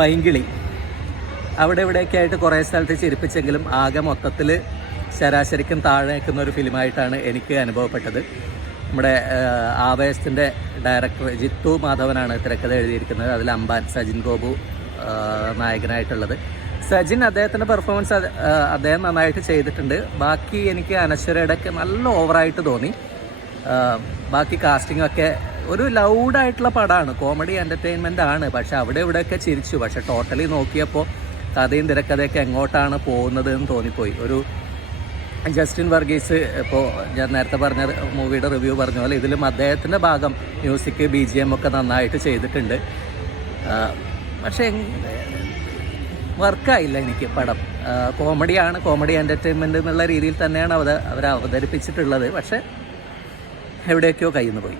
പൈങ്കിളി അവിടെ ഇവിടെയൊക്കെ ആയിട്ട് കുറേ സ്ഥലത്ത് ചിരിപ്പിച്ചെങ്കിലും ആകെ മൊത്തത്തിൽ ശരാശരിക്കും താഴെ നിൽക്കുന്ന ഒരു ഫിലിമായിട്ടാണ് എനിക്ക് അനുഭവപ്പെട്ടത്. നമ്മുടെ ആവേശത്തിൻ്റെ ഡയറക്ടർ ജിത്തു മാധവനാണ് തിരക്കഥ എഴുതിയിരിക്കുന്നത്. അതിൽ അമ്പാൻ, സജിൻ ഗോപു നായകനായിട്ടുള്ളത്. സജിൻ അദ്ദേഹത്തിൻ്റെ പെർഫോമൻസ് അദ്ദേഹം നന്നായിട്ട് ചെയ്തിട്ടുണ്ട്. ബാക്കി എനിക്ക് അനശ്വരയുടെയൊക്കെ നല്ല ഓവറായിട്ട് തോന്നി. ബാക്കി കാസ്റ്റിങ്ങൊക്കെ ഒരു ലൗഡായിട്ടുള്ള പടമാണ്, കോമഡി എൻ്റർടൈൻമെൻ്റ് ആണ്. പക്ഷെ അവിടെ ഇവിടെയൊക്കെ ചിരിച്ചു. പക്ഷെ ടോട്ടലി നോക്കിയപ്പോൾ കഥയും തിരക്കഥയൊക്കെ എങ്ങോട്ടാണ് പോകുന്നത് എന്ന് തോന്നിപ്പോയി. ഒരു ജസ്റ്റിൻ വർഗീസ്, ഇപ്പോൾ ഞാൻ നേരത്തെ പറഞ്ഞ മൂവിയുടെ റിവ്യൂ പറഞ്ഞ പോലെ ഇതിലും അദ്ദേഹത്തിൻ്റെ ഭാഗം മ്യൂസിക്, BGM ഒക്കെ നന്നായിട്ട് ചെയ്തിട്ടുണ്ട്. പക്ഷേ വർക്കായില്ല എനിക്ക് പടം. കോമഡിയാണ്, കോമഡി എൻ്റർടൈൻമെൻറ്റ് എന്നുള്ള രീതിയിൽ തന്നെയാണ് അവർ അവതരിപ്പിച്ചിട്ടുള്ളത്. പക്ഷേ എവിടെയൊക്കെയോ കയ്യിൽ നിന്ന് പോയി.